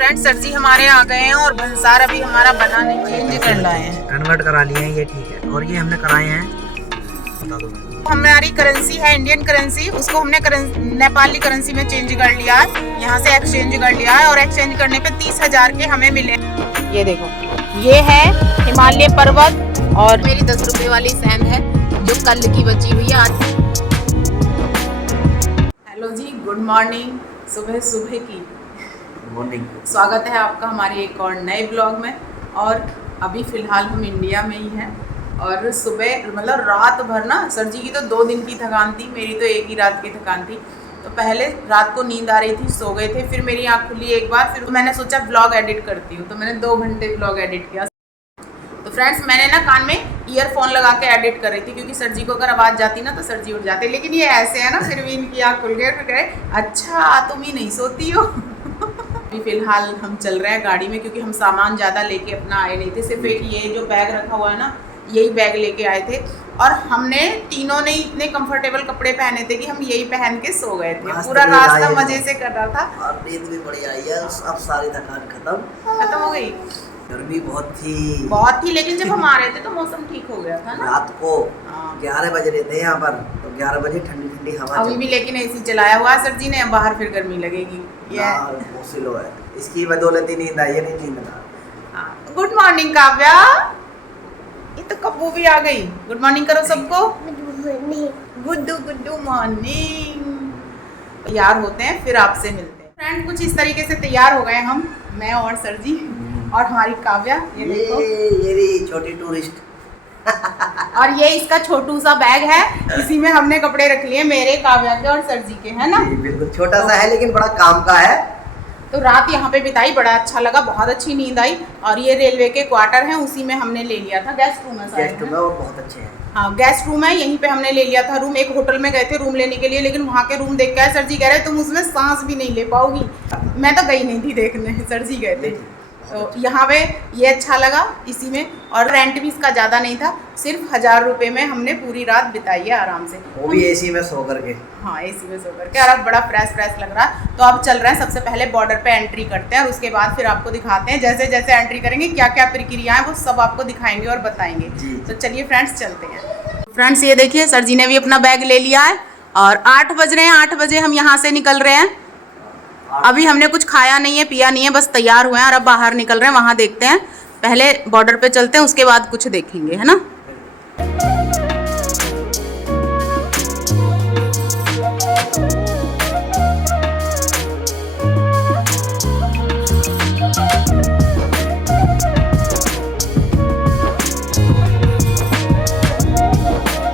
Friends sir जी हमारे आ गए हैं और भंसार अभी हमारा बना नहीं, चेंज कर लाए हैं, कन्वर्ट करा लिए हैं, ये ठीक है। और ये हमने कराए हैं, बता दो। हमारी करेंसी है इंडियन करेंसी, उसको हमने नेपाली करेंसी में चेंज कर लिया है, यहाँ से एक्सचेंज कर लिया है और एक्सचेंज करने पे 30,000 के हमें मिले। ये देखो, ये है हिमालय पर्वत और मेरी 10 रुपए वाली सैंड है जो कल की बची हुई है आज। हेलो जी, गुड मॉर्निंग, सुबह सुबह की मॉर्निंग। स्वागत है आपका हमारे एक और नए ब्लॉग में। और अभी फ़िलहाल हम इंडिया में ही हैं और सुबह मतलब रात भर ना, सर जी की तो 2 दिन की थकान थी, मेरी तो एक ही रात की थकान थी। तो पहले रात को नींद आ रही थी, सो गए थे, फिर मेरी आँख खुली एक बार, फिर मैंने सोचा ब्लॉग एडिट करती हूँ, तो मैंने 2 घंटे ब्लॉग एडिट किया। तो फ्रेंड्स मैंने ना कान में ईयरफोन लगा के एडिट कर रही थी क्योंकि सर जी को अगर आवाज़ जाती ना तो सर जी उठ जाते, लेकिन ये ऐसे है ना, फिर भी इनकी आँख खुल गई, फिर कहे अच्छा तुम ही नहीं सोती हो। अभी फ़िलहाल हम चल रहे हैं गाड़ी में क्योंकि हम सामान ज़्यादा लेके अपना आए नहीं थे, सिर्फ एक ये जो बैग रखा हुआ है ना, यही बैग लेके आए थे। और हमने तीनों ने इतने कंफर्टेबल कपड़े पहने थे कि हम यही पहन के सो गए थे, पूरा रास्ता मज़े से कर रहा था और नींद भी बड़ी आई है। अब सारी थकान खत्म हो गई। गर्मी बहुत थी, लेकिन जब हम आ रहे थे तो मौसम ठीक हो गया था ना। रात को 11 बजे रहते हैं यहाँ पर, तो 11 बजे ठंडी ठंडी हवा। अभी भी लेकिन एसी चलाया हुआ है सर जी ने, बाहर फिर गर्मी लगेगी। ये मुश्किल है, इसकी बदौलत ही नींद आई है, नहीं नींद ना। गुड मॉर्निंग काव्या, ये तो कब्बू भी आ गई। गुड मॉर्निंग करो सबको। Good morning. तैयार होते हैं फिर आपसे मिलते हैं। फ्रेंड कुछ इस तरीके से तैयार हो गए हम, मैं और सर जी और हमारी काव्या। ये देखो, ये छोटी टूरिस्ट। और ये इसका छोटू सा बैग है, इसी में हमने कपड़े रख लिए, मेरे, काव्या के और सर जी के, है ना। बिल्कुल छोटा सा है लेकिन बड़ा काम का है। तो रात यहाँ पे बिताई, बड़ा अच्छा लगा, बहुत अच्छी नींद आई। और ये रेलवे के क्वार्टर हैं, उसी में हमने ले लिया था, गेस्ट रूम है, गेस्ट रूम है और बहुत अच्छे हैं। हाँ गेस्ट रूम है, यहीं पे हमने ले लिया था रूम। एक होटल में गए थे रूम लेने के लिए, लेकिन वहाँ के रूम देख के सर जी कह रहे तुम उसमें सांस भी नहीं ले पाओगी। मैं तो गई नहीं थी देखने, सर जी गए थे। तो यहाँ पे ये अच्छा लगा इसी में, और रेंट भी इसका ज़्यादा नहीं था, सिर्फ 1000 रुपये में हमने पूरी रात बिताई है आराम से, वो भी एसी में सो करके। हाँ एसी में सो करके, और अब बड़ा फ्रेश लग रहा है। तो अब चल रहे हैं, सबसे पहले बॉर्डर पे एंट्री करते हैं और उसके बाद फिर आपको दिखाते हैं जैसे जैसे एंट्री करेंगे क्या क्या प्रक्रिया है वो सब आपको दिखाएंगे और बताएंगे। तो चलिए फ्रेंड्स चलते हैं। फ्रेंड्स ये देखिए, सर जी ने भी अपना बैग ले लिया है और 8 बज रहे हैं, 8 बजे हम यहाँ से निकल रहे हैं। अभी हमने कुछ खाया नहीं है, पिया नहीं है, बस तैयार हुए हैं और अब बाहर निकल रहे हैं, वहाँ देखते हैं। पहले बॉर्डर पे चलते हैं, उसके बाद कुछ देखेंगे, है ना।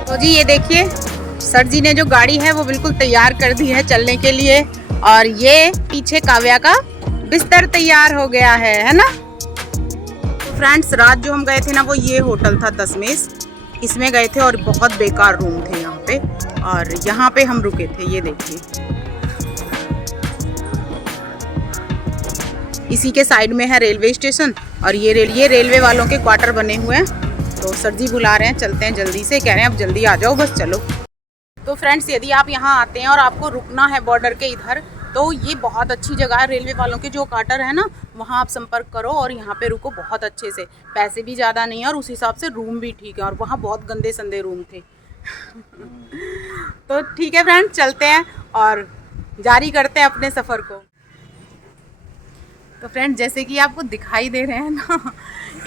तो जी ये देखिए, सर जी ने जो गाड़ी है वो बिल्कुल तैयार कर दी है चलने के लिए, और ये पीछे काव्या का बिस्तर तैयार हो गया है ना। तो फ्रेंड्स रात जो हम गए थे ना, वो ये होटल था दशमेश, इसमें गए थे और बहुत बेकार रूम थे यहाँ पे, और यहाँ पे हम रुके थे। ये देखिए, इसी के साइड में है रेलवे स्टेशन, और ये रेलवे वालों के क्वार्टर बने हुए हैं। तो सर जी बुला रहे हैं, चलते हैं जल्दी से, कह रहे हैं अब जल्दी आ जाओ, बस चलो। तो फ्रेंड्स यदि आप यहाँ आते हैं और आपको रुकना है बॉर्डर के इधर, तो ये बहुत अच्छी जगह है। रेलवे वालों के जो क्वार्टर है ना, वहाँ आप संपर्क करो और यहाँ पे रुको बहुत अच्छे से। पैसे भी ज़्यादा नहीं है और उस हिसाब से रूम भी ठीक है, और वहाँ बहुत गंदे संदे रूम थे। तो ठीक है फ्रेंड्स, चलते हैं और जारी करते हैं अपने सफ़र को। तो फ्रेंड्स जैसे कि आपको दिखाई दे रहे हैं ना,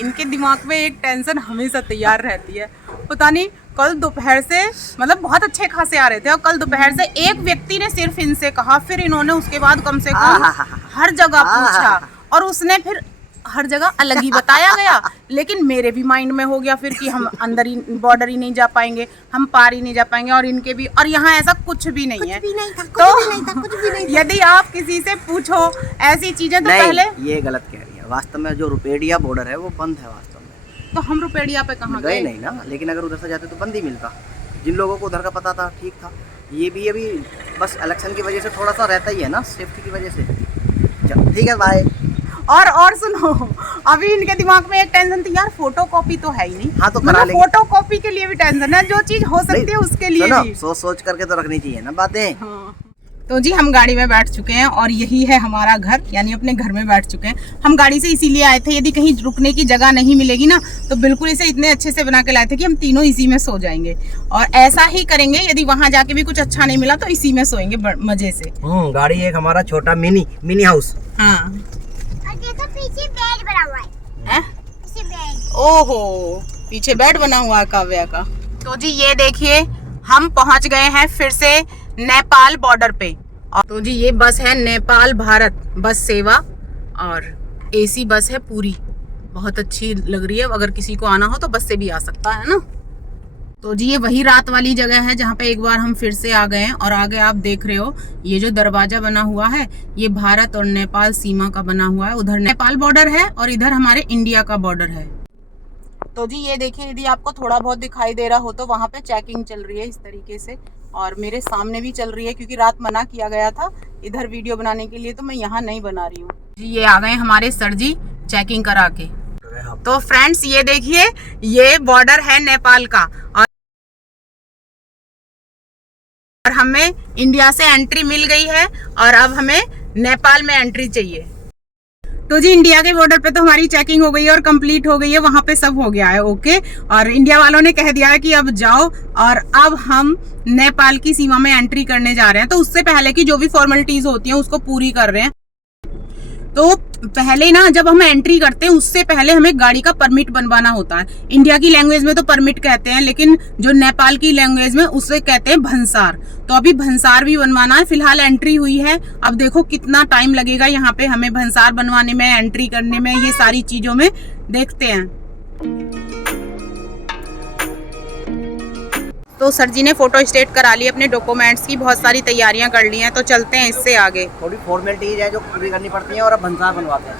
इनके दिमाग में एक टेंशन हमेशा तैयार रहती है। पता नहीं कल दोपहर से, मतलब बहुत अच्छे खासे आ रहे थे, और कल दोपहर से एक व्यक्ति ने सिर्फ इनसे कहा, फिर इन्होंने उसके बाद कम से कम हर जगह पूछा, और उसने फिर हर जगह अलग ही बताया गया। लेकिन मेरे भी माइंड में हो गया फिर कि हम अंदर ही बॉर्डर ही नहीं जा पाएंगे, हम पार ही नहीं जा पाएंगे, और इनके भी, और यहाँ ऐसा कुछ भी नहीं है। तो यदि आप किसी से पूछो ऐसी चीजें तो पहले, ये गलत कह रही है। वास्तव में जो रुपेडिया बॉर्डर है वो बंद है वास्तव में। तो हम रुपेडिया पे कहाँ गए नहीं ना, लेकिन अगर उधर से जाते तो बंद ही मिलता। जिन लोगों को उधर का पता था ठीक था, ये भी अभी बस इलेक्शन की वजह से थोड़ा सा रहता ही है ना, सेफ्टी की वजह से। ठीक है बाय। और सुनो, अभी इनके दिमाग में एक टेंशन थी, यार फोटो कॉपी तो है ही नहीं। हाँ तो करा लेंगे। फोटो कॉपी के लिए भी टेंशन है, जो चीज हो सकती है उसके लिए भी सोच करके तो रखनी चाहिए ना बातें। हाँ। तो जी हम गाड़ी में बैठ चुके हैं और यही है हमारा घर, यानी अपने घर में बैठ चुके हैं। हम गाड़ी से इसीलिए आए थे, यदि कहीं रुकने की जगह नहीं मिलेगी ना तो बिल्कुल इसे इतने अच्छे से बना के लाए थे कि हम तीनों इसी में सो जाएंगे। और ऐसा ही करेंगे, यदि वहां जाके भी कुछ अच्छा नहीं मिला तो इसी में सोएंगे मजे से। गाड़ी एक हमारा छोटा मिनी हाउस। हाँ, देखो पीछे बेड बना हुआ है। पीछे बेड। ओहो, पीछे बेड बना हुआ है काव्या का। तो जी ये देखिए हम पहुंच गए हैं फिर से नेपाल बॉर्डर पे। और तो जी ये बस है नेपाल भारत बस सेवा और एसी बस है पूरी, बहुत अच्छी लग रही है। अगर किसी को आना हो तो बस से भी आ सकता है ना। तो जी ये वही रात वाली जगह है जहाँ पे एक बार हम फिर से आ गए हैं। और आगे आप देख रहे हो ये जो दरवाजा बना हुआ है ये भारत और नेपाल सीमा का बना हुआ है। उधर नेपाल बॉर्डर है और इधर हमारे इंडिया का बॉर्डर है। तो जी ये देखिए, यदि आपको थोड़ा बहुत दिखाई दे रहा हो तो वहाँ पे चेकिंग चल रही है इस तरीके से, और मेरे सामने भी चल रही है क्योंकि रात मना किया गया था इधर वीडियो बनाने के लिए, तो मैं यहाँ नहीं बना रही हूँ। जी ये आ गए हमारे सर जी चेकिंग करा के। तो फ्रेंड्स ये देखिए ये बॉर्डर है नेपाल का और हमें इंडिया से एंट्री मिल गई है और अब हमें नेपाल में एंट्री चाहिए। तो जी इंडिया के बॉर्डर पे तो हमारी चेकिंग हो गई है और कंप्लीट हो गई है, वहां पे सब हो गया है ओके। और इंडिया वालों ने कह दिया है कि अब जाओ, और अब हम नेपाल की सीमा में एंट्री करने जा रहे हैं। तो उससे पहले की जो भी फॉर्मेलिटीज होती हैं उसको पूरी कर रहे हैं। तो पहले ना जब हम एंट्री करते हैं उससे पहले हमें गाड़ी का परमिट बनवाना होता है। इंडिया की लैंग्वेज में तो परमिट कहते हैं, लेकिन जो नेपाल की लैंग्वेज में उसे कहते हैं भंसार। तो अभी भंसार भी बनवाना है। फिलहाल एंट्री हुई है, अब देखो कितना टाइम लगेगा यहाँ पे हमें भंसार बनवाने में, एंट्री करने में, ये सारी चीजों में देखते हैं। तो सर जी ने फोटो स्टेट करा ली अपने डॉक्यूमेंट्स की, बहुत सारी तैयारियां कर ली हैं। तो चलते हैं इससे आगे। थोड़ी फॉर्मेलिटीज है जो पूरी करनी पड़ती है और अब भंसार बनवाते हैं।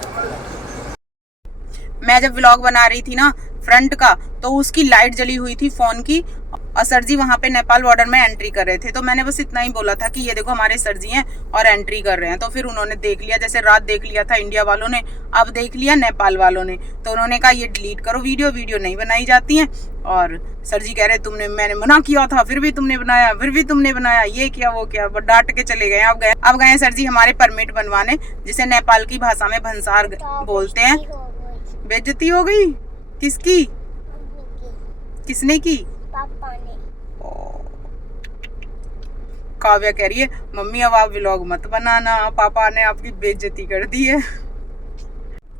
मैं जब व्लॉग बना रही थी ना फ्रंट का, तो उसकी लाइट जली हुई थी फोन की, और सर जी वहां पे नेपाल बॉर्डर में एंट्री कर रहे थे। तो मैंने बस इतना ही बोला था कि ये देखो हमारे सर जी हैं और एंट्री कर रहे हैं। तो फिर उन्होंने देख लिया, जैसे रात देख लिया था इंडिया वालों ने, अब देख लिया नेपाल वालों ने। तो उन्होंने कहा ये डिलीट करो वीडियो नहीं बनाई जाती है। और सर जी कह रहे मैंने मना किया था फिर भी तुमने बनाया, ये क्या वो क्या, डांट के चले गए। अब गए सर जी हमारे परमिट बनवाने, जिसे नेपाल की भाषा में भंसार बोलते हैं। बेइज्जती हो गई? किसकी? किसने की? पापा ने। काव्या कह रही है मम्मी अब आप व्लॉग मत बनाना, पापा ने आपकी बेइज्जती कर दी है।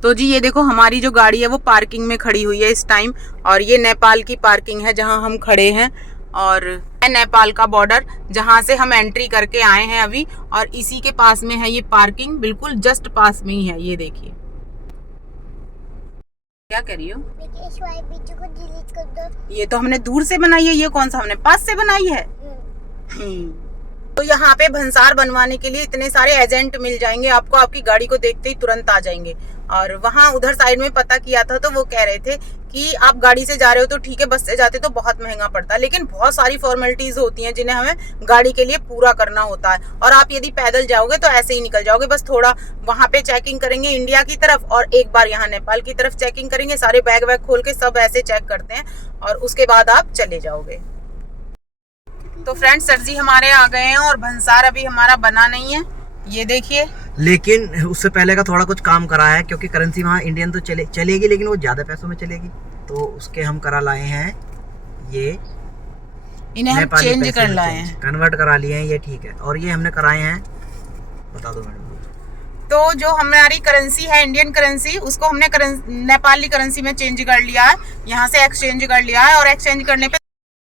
तो जी ये देखो हमारी जो गाड़ी है वो पार्किंग में खड़ी हुई है इस टाइम, और ये नेपाल की पार्किंग है जहां हम खड़े हैं, और नेपाल का बॉर्डर जहां से हम एंट्री करके आए हैं अभी, और इसी के पास में है ये पार्किंग, बिल्कुल जस्ट पास में ही है। ये देखिए क्या कह रही हो? को डिलीट कर दो। ये तो हमने दूर से बनाई है, ये कौन सा हमने पास से बनाई है? तो यहाँ पे भंसार बनवाने के लिए इतने सारे एजेंट मिल जाएंगे आपको, आपकी गाड़ी को देखते ही तुरंत आ जाएंगे। और वहाँ उधर साइड में पता किया था तो वो कह रहे थे कि आप गाड़ी से जा रहे हो तो ठीक है, बस से जाते तो बहुत महंगा पड़ता है, लेकिन बहुत सारी फॉर्मेलिटीज होती हैं जिन्हें हमें गाड़ी के लिए पूरा करना होता है। और आप यदि पैदल जाओगे तो ऐसे ही निकल जाओगे, बस थोड़ा वहाँ पे चेकिंग करेंगे इंडिया की तरफ, और एक बार यहाँ नेपाल की तरफ चेकिंग करेंगे, सारे बैग वैग खोल के सब ऐसे चेक करते हैं, और उसके बाद आप चले जाओगे। तो फ्रेंड्स सर जी हमारे आ गए हैं और भंसार अभी हमारा बना नहीं है, ये देखिए। लेकिन उससे पहले का थोड़ा कुछ काम करा है, क्योंकि करेंसी वहाँ इंडियन तो चलेगी, लेकिन वो ज्यादा पैसों में चलेगी, तो उसके हम करा लाए हैं, ये इन्हें हम चेंज कर लाए हैं, कन्वर्ट करा लिए हैं, ये ठीक है। और ये हमने कराए हैं, बता दो मैडम। तो जो हमारी करेंसी है इंडियन करेंसी, उसको हमने नेपाली करेंसी में चेंज कर लिया है, यहाँ से एक्सचेंज कर लिया है। और एक्सचेंज करने पे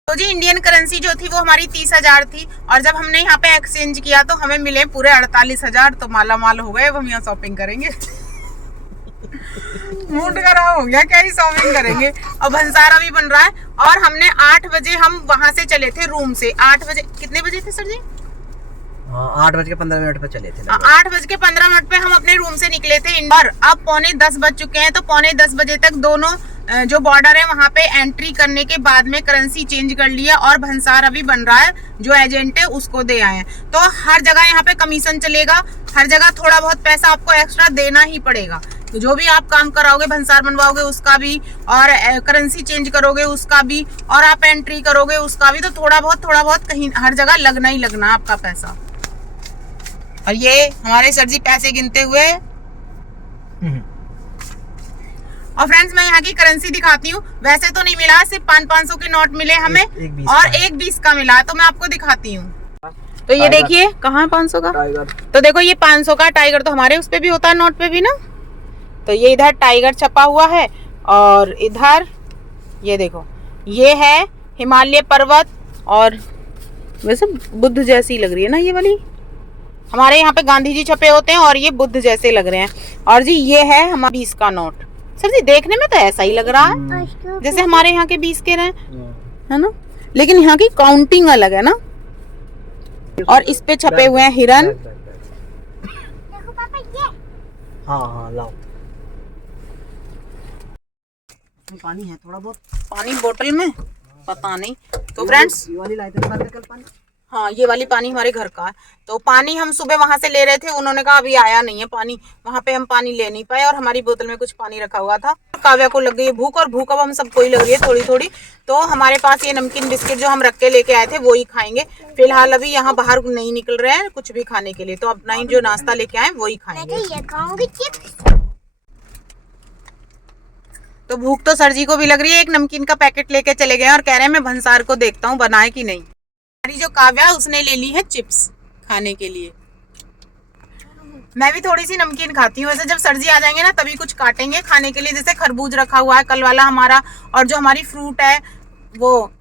तो जी इंडियन करेंसी जो थी वो हमारी 30,000 थी, और जब हमने यहाँ पे एक्सचेंज किया तो हमें मिले पूरे 48,000। तो माला माल हो गए, अब हम यहाँ शॉपिंग करेंगे। मूड खराब हो गया, क्या ही शॉपिंग करेंगे। और भंसार अभी बन रहा है, और हमने 8 बजे हम वहां से चले थे रूम से। 8 बजे, कितने बजे थे सर जी? 8:15 पे चले थे। 8:15 पे हम अपने रूम से निकले थे, और अब 9:45 बज चुके हैं। तो 9:45 बजे तक दोनों जो बॉर्डर है वहां पे एंट्री करने के बाद में करेंसी चेंज कर लिया, और भंसार अभी बन रहा है, जो एजेंट है उसको दे आए हैं। तो हर जगह यहाँ पे कमीशन चलेगा, हर जगह थोड़ा बहुत पैसा आपको एक्स्ट्रा देना ही पड़ेगा। तो जो भी आप काम कराओगे, भंसार बनवाओगे उसका भी, और करेंसी चेंज करोगे उसका भी, और आप एंट्री करोगे उसका भी, तो थोड़ा बहुत कहीं हर जगह लगना ही लगना आपका पैसा। और ये हमारे सर जी पैसे गिनते हुए। और फ्रेंड्स मैं यहाँ की करेंसी दिखाती हूँ। वैसे तो नहीं मिला, सिर्फ 500 के नोट मिले हमें और एक 20 का मिला, तो मैं आपको दिखाती हूँ। तो ये देखिए कहाँ है 500 का टाइगर। तो देखो ये 500 का टाइगर तो हमारे उस पे भी होता है, नोट पे भी ना। तो ये इधर टाइगर छपा हुआ है और इधर ये देखो ये है हिमालय पर्वत, और वैसे बुद्ध जैसी लग रही है ना ये वाली। हमारे यहाँ पे गांधी जी छपे होते हैं और ये बुद्ध जैसे लग रहे हैं। और जी ये है हमारा 20 का नोट। सर जी देखने में तो ऐसा ही लग रहा है जैसे हमारे यहाँ के 20 के रहे है ना, लेकिन यहाँ की काउंटिंग अलग है ना। और इस पे छपे हुए हैं हिरन। देखो पापा ये। हाँ लाओ। पानी है थोड़ा बहुत, पानी बोतल में पता नहीं। तो फ्रेंड्स ये वाली लाए थे कल पानी। हाँ ये वाली पानी हमारे घर का है। तो पानी हम सुबह वहां से ले रहे थे, उन्होंने कहा अभी आया नहीं है पानी, वहां पे हम पानी ले नहीं पाए और हमारी बोतल में कुछ पानी रखा हुआ था। काव्या को लग गई है भूख, और भूख अब हम सबको ही लग रही है थोड़ी थोड़ी। तो हमारे पास ये नमकीन बिस्किट जो हम रख के लेके आए थे वो ही खाएंगे फिलहाल। अभी यहाँ बाहर नहीं निकल रहे हैं कुछ भी खाने के लिए, तो अपना ही जो नाश्ता लेके आए वो ही खाएंगे। ये खाऊंगी चिप्स। तो भूख तो सर जी को भी लग रही है। एक नमकीन का पैकेट लेके चले गए और कह रहे हैं मैं भंसार को देखता हूँ बनाए कि नहीं। हमारी जो काव्या उसने ले ली है चिप्स खाने के लिए। मैं भी थोड़ी सी नमकीन खाती हूँ। वैसे जब सर जी आ जाएंगे ना तभी कुछ काटेंगे खाने के लिए। जैसे खरबूज रखा हुआ है कल वाला हमारा, और जो हमारी फ्रूट है वो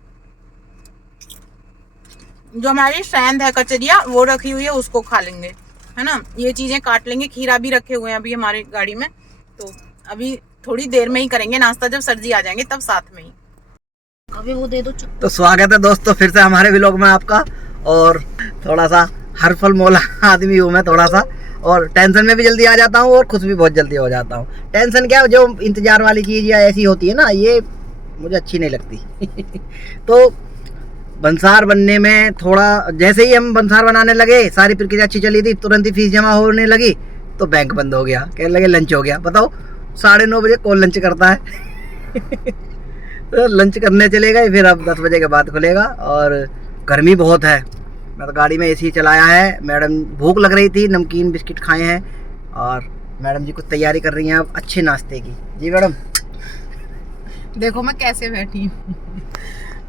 जो हमारी सेंध है कचरिया वो रखी हुई है, उसको खा लेंगे है ना। ये चीजें काट लेंगे। खीरा भी रखे हुए हैं अभी हमारी गाड़ी में। तो अभी थोड़ी देर में ही करेंगे नाश्ता, जब सर जी आ जाएंगे तब साथ में ही। अभी वो दे दो। तो स्वागत है दोस्तों फिर से हमारे व्लॉग में आपका। और थोड़ा सा हर फल मौला आदमी हूँ मैं थोड़ा सा, और टेंशन में भी जल्दी आ जाता हूँ और खुश भी बहुत जल्दी हो जाता हूँ। टेंशन क्या, जो इंतजार वाली चीज़ या ऐसी होती है ना, ये मुझे अच्छी नहीं लगती। तो बंसार बनने में थोड़ा, जैसे ही हम बंसार बनाने लगे सारी प्रक्रिया अच्छी चली थी, तुरंत ही फीस जमा होने लगी तो बैंक बंद हो गया। कहने लगे लंच हो गया। बताओ 9:30 बजे कौन लंच करता है। तो लंच करने चले गए, फिर अब 10 बजे के बाद खुलेगा। और गर्मी बहुत है, मैं तो गाड़ी में एसी चलाया है। मैडम भूख लग रही थी, नमकीन बिस्किट खाए हैं और मैडम जी कुछ तैयारी कर रही हैं अब अच्छे नाश्ते की। जी मैडम देखो मैं कैसे बैठी हूँ।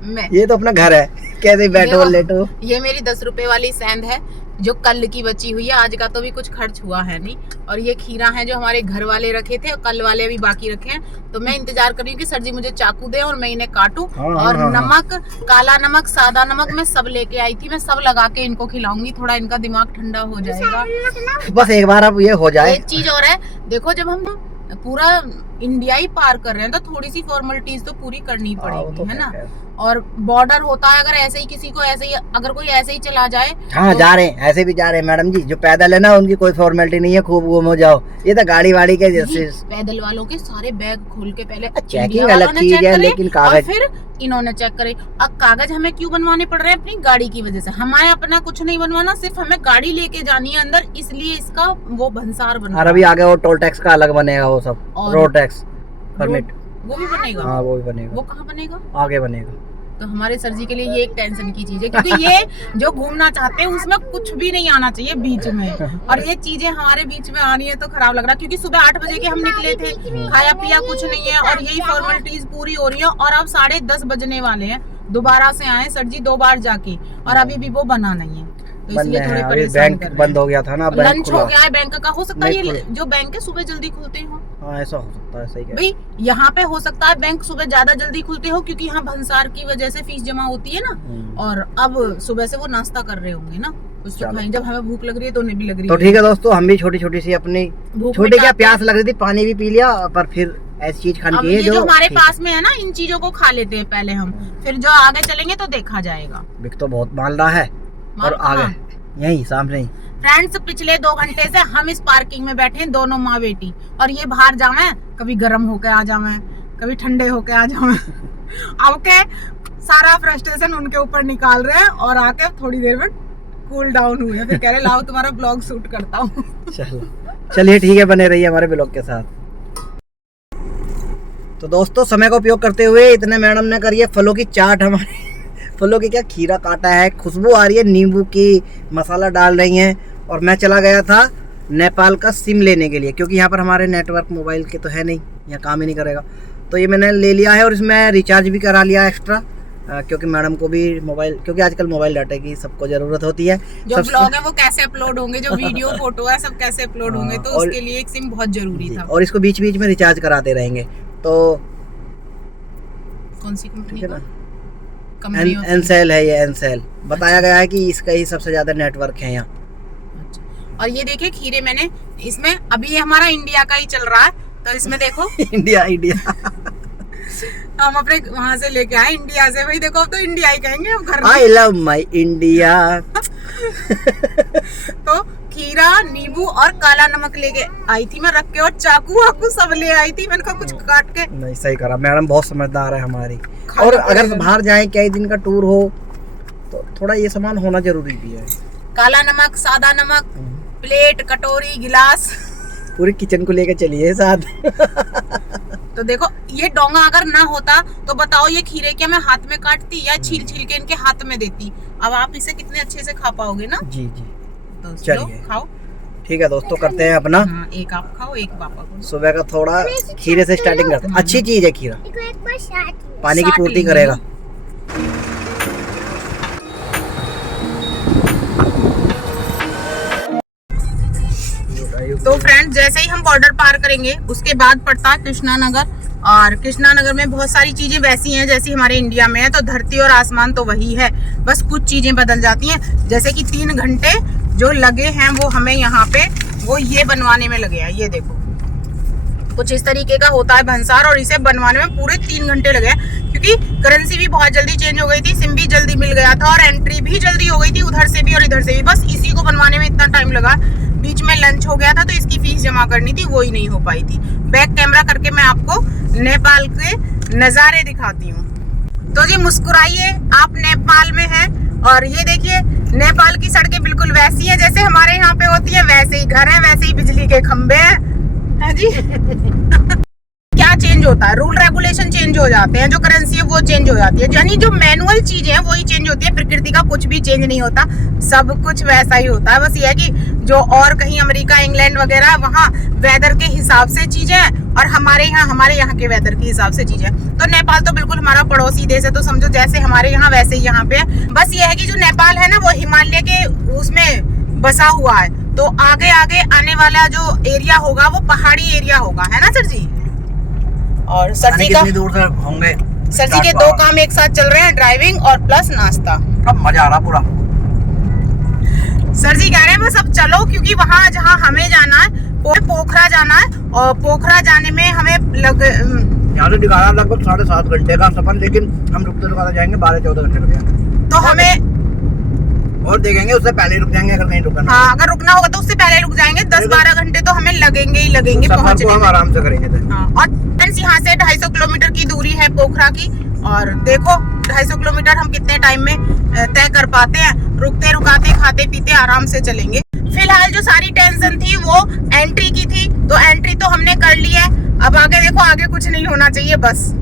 मैं ये तो अपना घर है, कैसे बैठो लेटो। ये मेरी 10 रुपए वाली सेंध है जो कल की बची हुई है, आज का तो भी कुछ खर्च हुआ है नहीं। और ये खीरा है जो हमारे घर वाले रखे थे और कल वाले अभी बाकी रखे हैं। तो मैं इंतजार कर रही हूँ कि सर जी मुझे चाकू दे और मैं इन्हें काटूं। और नमक, काला नमक, सादा नमक मैं सब लेके आई थी, मैं सब लगा के इनको खिलाऊंगी। थोड़ा इनका दिमाग ठंडा हो जाएगा। बस एक बार अब ये हो जाए। एक चीज और है, देखो जब हम पूरा इंडिया ही पार कर रहे हैं तो थोड़ी सी फॉर्मेलिटीज तो पूरी करनी पड़ेगी, है ना। और बॉर्डर होता है, अगर ऐसे ही किसी को ऐसे ही, अगर कोई ऐसे ही चला जाए। हाँ तो... जा रहे हैं, ऐसे भी जा रहे हैं मैडम जी। जो पैदल है ना उनकी कोई फॉर्मेलिटी नहीं है, खूब घूम हो जाओ। ये तो गाड़ी वाड़ी के जैसे पैदल वालों के सारे बैग खोल के पहले चेकिंग अलग चीज है, लेकिन कागज फिर इन्होंने चेक करे। अब कागज हमें क्यों बनवाने पड़ रहे हैं? अपनी गाड़ी की वजह से। हमारे अपना कुछ नहीं बनवाना, सिर्फ हमें गाड़ी लेके जानी है अंदर, इसलिए इसका वो भंसार बना। और अभी आगे वो टोल टैक्स का अलग बनेगा, वो सब रोड टैक्स परमिट वो भी बनेगा। हाँ वो भी बनेगा। वो कहाँ बनेगा? आगे बनेगा। तो हमारे सर जी के लिए ये एक टेंशन की चीज है, क्योंकि ये जो घूमना चाहते हैं उसमें कुछ भी नहीं आना चाहिए बीच में। और ये चीजें हमारे बीच में आ रही है तो खराब लग रहा है, क्योंकि सुबह 8 बजे के हम निकले थे, खाया पिया कुछ नहीं है और यही फॉर्मेलिटीज पूरी हो रही है। और अब 10:30 बजने वाले हैं, दोबारा से आए सर जी 2 बार जाके, और अभी भी वो बना नहीं है। तो इसलिए थोड़े परेशान कर रहे हैं। बंद हो गया था ना, लंच हो गया है बैंक का। हो सकता है ये जो बैंक है सुबह जल्दी खुलते हो। हाँ ऐसा हो सकता है, सही है भाई। यहाँ पे हो सकता है बैंक सुबह ज्यादा जल्दी खुलते हो, क्योंकि यहाँ भंसार की वजह से फीस जमा होती है ना। और अब सुबह से वो नाश्ता कर रहे होंगे ना, कुछ तो खाएं। जब हमें भूख लग रही है तो उन्हें भी लग रही है। तो ठीक है दोस्तों, हम भी छोटी छोटी सी अपनी छोटी क्या प्यास लग रही थी, पानी भी पी लिया, पर फिर ऐसी चीज खानी चाहिए जो हमारे पास में है ना, इन चीजों को खा लेते हैं पहले हम, फिर जो आगे चलेंगे तो देखा जाएगा। बिक तो बहुत माल रहा है और आगे यही सामने ही। फ्रेंड्स पिछले 2 घंटे से हम इस पार्किंग में बैठे हैं, दोनों माँ बेटी। और ये बाहर जावे, कभी गर्म होके आ जावे, कभी ठंडे होके आ जावे। अब के सारा फ्रस्ट्रेशन उनके ऊपर निकाल रहे हैं और आके थोड़ी देर में कूल डाउन हुए, फिर कह रहे लाओ तुम्हारा ब्लॉग शूट करता हूँ। चलिए ठीक है, बने रहिए हमारे ब्लॉग के साथ। तो दोस्तों समय का उपयोग करते हुए इतने मैडम ने करी है फलों की चाट। हमारे फलों की क्या, खीरा काटा है, खुशबू आ रही है नींबू की, मसाला डाल रही हैं और मैं चला गया था नेपाल का सिम लेने के लिए, क्योंकि यहाँ पर हमारे नेटवर्क मोबाइल के तो है नहीं, यहाँ काम ही नहीं करेगा। तो ये मैंने ले लिया है और इसमें रिचार्ज भी करा लिया एक्स्ट्रा, क्योंकि मैडम को भी मोबाइल, क्योंकि आजकल मोबाइल डाटा की सबको ज़रूरत होती है। जो ब्लॉग है वो कैसे अपलोड होंगे, जो वीडियो फोटो है सब कैसे अपलोड होंगे, तो उसके लिए एक सिम बहुत जरूरी था। और इसको बीच बीच में रिचार्ज कराते रहेंगे। तो कौन सी कंपनी का? एनसेल है ये, एनसेल बताया गया है कि इसका ही सबसे ज़्यादा नेटवर्क है यहाँ। और ये देखिए खीरे मैंने इसमें, अभी हमारा इंडिया का ही चल रहा है, तो इसमें देखो इंडिया हम अपने वहां से लेके आए इंडिया से, भाई देखो अब तो इंडिया ही कहेंगे अब घर में। I love my India. तो खीरा, नींबू और काला नमक लेके आई थी मैं रख के, और चाकू वाकू सब ले आई थी, मैंने कहा कुछ काट के। नहीं सही करा, मैडम बहुत समझदार है हमारी। और अगर बाहर जाए कई दिन का टूर हो तो थोड़ा ये सामान होना जरूरी भी है। काला नमक, सादा नमक, प्लेट, कटोरी, गिलास, पूरी किचन को लेकर चलिए साथ। तो देखो ये डोंगा अगर ना होता तो बताओ ये खीरे क्या मैं हाथ में काटती या छील छील के इनके हाथ में देती। अब आप इसे कितने अच्छे से खा पाओगे ना। जी जी, तो चलिए खाओ। ठीक है दोस्तों, करते हैं अपना। हाँ, एक आप खाओ, एक पापा को। सुबह का थोड़ा खीरे से स्टार्टिंग करते हैं। अच्छी चीज है खीरा, पानी की पूर्ति करेगा। तो फ्रेंड जैसे ही हम बॉर्डर पार करेंगे उसके बाद पड़ता है कृष्णा नगर, और कृष्णा नगर में बहुत सारी चीजें वैसी हैं जैसी हमारे इंडिया में है। तो धरती और आसमान तो वही है, बस कुछ चीजें बदल जाती हैं। जैसे कि 3 घंटे जो लगे हैं वो हमें यहाँ पे वो ये बनवाने में लगे हैं। ये देखो कुछ इस तरीके का होता है भंसार, और इसे बनवाने में पूरे 3 घंटे लगे हैं, क्योंकि करेंसी भी बहुत जल्दी चेंज हो गई थी, सिम भी जल्दी मिल गया था, और एंट्री भी जल्दी हो गई थी उधर से भी और इधर से भी। बस इसी को बनवाने में इतना टाइम लगा। बीच में लंच हो गया था तो इसकी फीस जमा करनी थी, वो ही नहीं हो पाई थी। बैक कैमरा करके मैं आपको नेपाल के नज़ारे दिखाती हूँ। तो जी मुस्कुराइए, आप नेपाल में हैं। और ये देखिए नेपाल की सड़कें बिल्कुल वैसी हैं जैसे हमारे यहाँ पे होती है, वैसे ही घर है, वैसे ही बिजली के खंबे हैं जी। क्या चेंज होता है, रूल रेगुलेशन चेंज हो जाते हैं, जो करेंसी है वो चेंज हो जाती है, यानी जो मैनुअल चीजें हैं वही चेंज होती है। प्रकृति का कुछ भी चेंज नहीं होता, सब कुछ वैसा ही होता है। बस ये है कि जो और कहीं अमेरिका, इंग्लैंड वगैरह वहाँ वेदर के हिसाब से चीजें हैं, और हमारे यहाँ के वेदर के हिसाब से चीजें। तो नेपाल तो बिल्कुल हमारा पड़ोसी देश है, तो समझो जैसे हमारे यहाँ वैसे ही यहाँ पे है। बस ये है कि जो नेपाल है ना वो हिमालय के उसमें बसा हुआ है, तो आगे आगे आने वाला जो एरिया होगा वो पहाड़ी एरिया होगा, है ना सर जी। और सर जी का दूर से होंगे, सर जी के 2 काम एक साथ चल रहे हैं, ड्राइविंग और प्लस नाश्ता। अब मजा आ रहा पूरा। सर जी कह रहे हैं बस अब चलो, क्योंकि वहाँ जहाँ हमें जाना है पोखरा जाना है, और पोखरा जाने में हमें यहाँ से दिखाना लगभग 7.5 घंटे का सफर, लेकिन हम रुकते जाएंगे 12-14 घंटे लग जाएंगे। तो हमें और देखेंगे, उससे पहले रुक जाएंगे अगर कहीं रुकना। हाँ, अगर रुकना होगा तो उससे पहले रुक जाएंगे। 10-12 घंटे तो हमें लगेंगे ही लगेंगे पहुंचने में। हम आराम से करेंगे। हाँ, और यहाँ से 250 किलोमीटर की दूरी है पोखरा की, और देखो 250 किलोमीटर हम कितने टाइम में तय कर पाते हैं। रुकते रुकाते खाते पीते आराम से चलेंगे। फिलहाल जो सारी टेंशन थी वो एंट्री की थी, तो एंट्री तो हमने कर ली है। अब आगे देखो, आगे कुछ नहीं होना चाहिए बस।